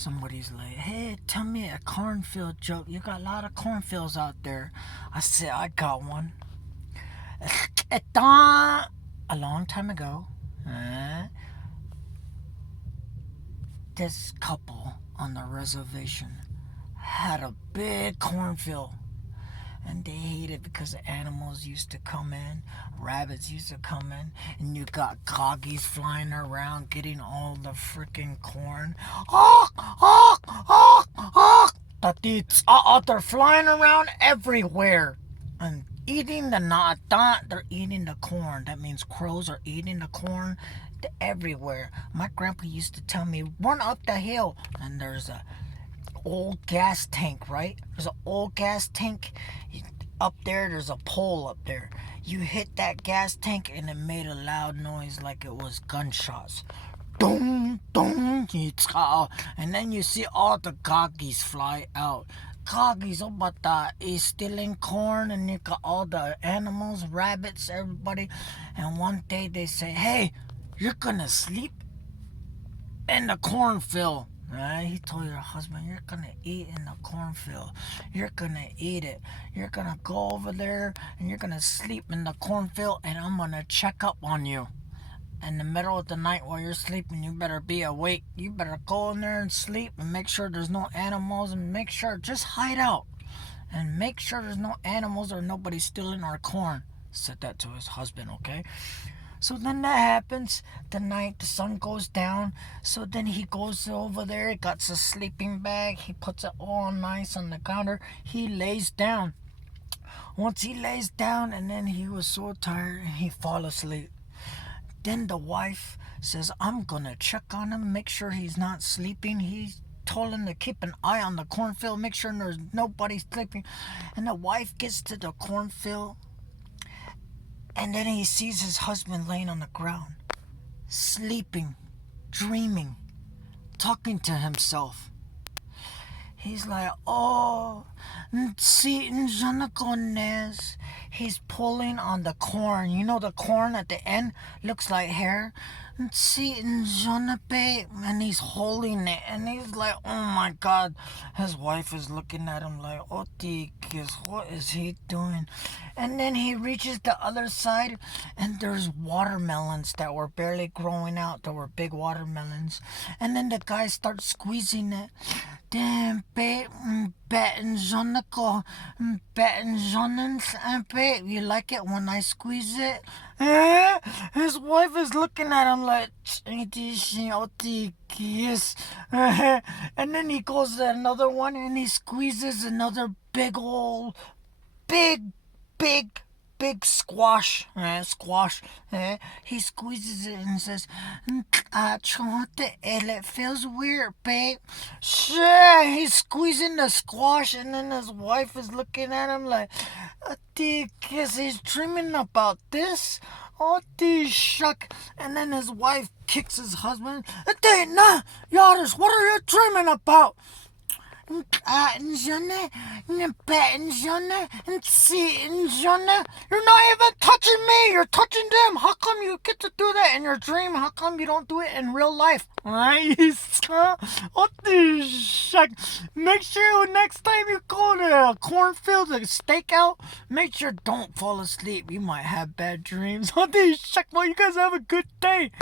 Somebody's like, hey, tell me a cornfield joke. You got a lot of cornfields out there. I said, I got one. A long time ago, this couple on the reservation had a big cornfield. And they hate it because the animals used to come in, rabbits used to come in, and you got coggies flying around getting all the freaking corn. They're flying around everywhere and eating the nata. They're eating the corn. That means crows are eating the corn everywhere. My grandpa used to tell me, run up the hill, and there's a old gas tank, right? There's an old gas tank up there. There's a pole up there. You hit that gas tank and it made a loud noise like it was gunshots. Dong, dong, and then you see all the coggies fly out. Coggies, is stealing corn, and you got all the animals, rabbits, everybody. And one day they say, hey, you're gonna sleep in the cornfield. Right? He told your husband, you're gonna eat in the cornfield. You're gonna eat it. You're gonna go over there and you're gonna sleep in the cornfield, and I'm gonna check up on you. In the middle of the night while you're sleeping, you better be awake. You better go in there and sleep and make sure there's no animals, and make sure, just hide out. And make sure there's no animals or nobody stealing our corn. Said that to his husband, okay? So then that happens. The night the sun goes down. So then he goes over there. He got a sleeping bag. He puts it all nice on the counter. He lays down. Once he lays down, and then he was so tired, he fall asleep. Then the wife says, I'm gonna check on him, make sure he's not sleeping. He's told him to keep an eye on the cornfield, make sure there's nobody sleeping. And the wife gets to the cornfield, and then he sees his husband laying on the ground, sleeping, dreaming, talking to himself. He's like, oh, he's pulling on the corn. You know the corn at the end looks like hair? And he's holding it. And he's like, oh my God. His wife is looking at him like, oh, what is he doing? And then he reaches the other side, and there's watermelons that were barely growing out. There were big watermelons. And then the guy starts squeezing it. Damn, babe, you like it when I squeeze it? His wife is looking at him like, yes. And then he goes to another one and he squeezes another big squash. He squeezes it and says, it feels weird, babe. Sure, he's squeezing the squash, and then his wife is looking at him like, guess he's dreaming about this. Shuck. And then his wife kicks his husband. Yarders, what are you dreaming about? You're not even touching me. You're touching them. How come you get to do that in your dream? How come you don't do it in real life? Right? What the shuck? Make sure next time you go to a cornfield, a stakeout, make sure don't fall asleep. You might have bad dreams. What the shuck? Well, you guys have a good day.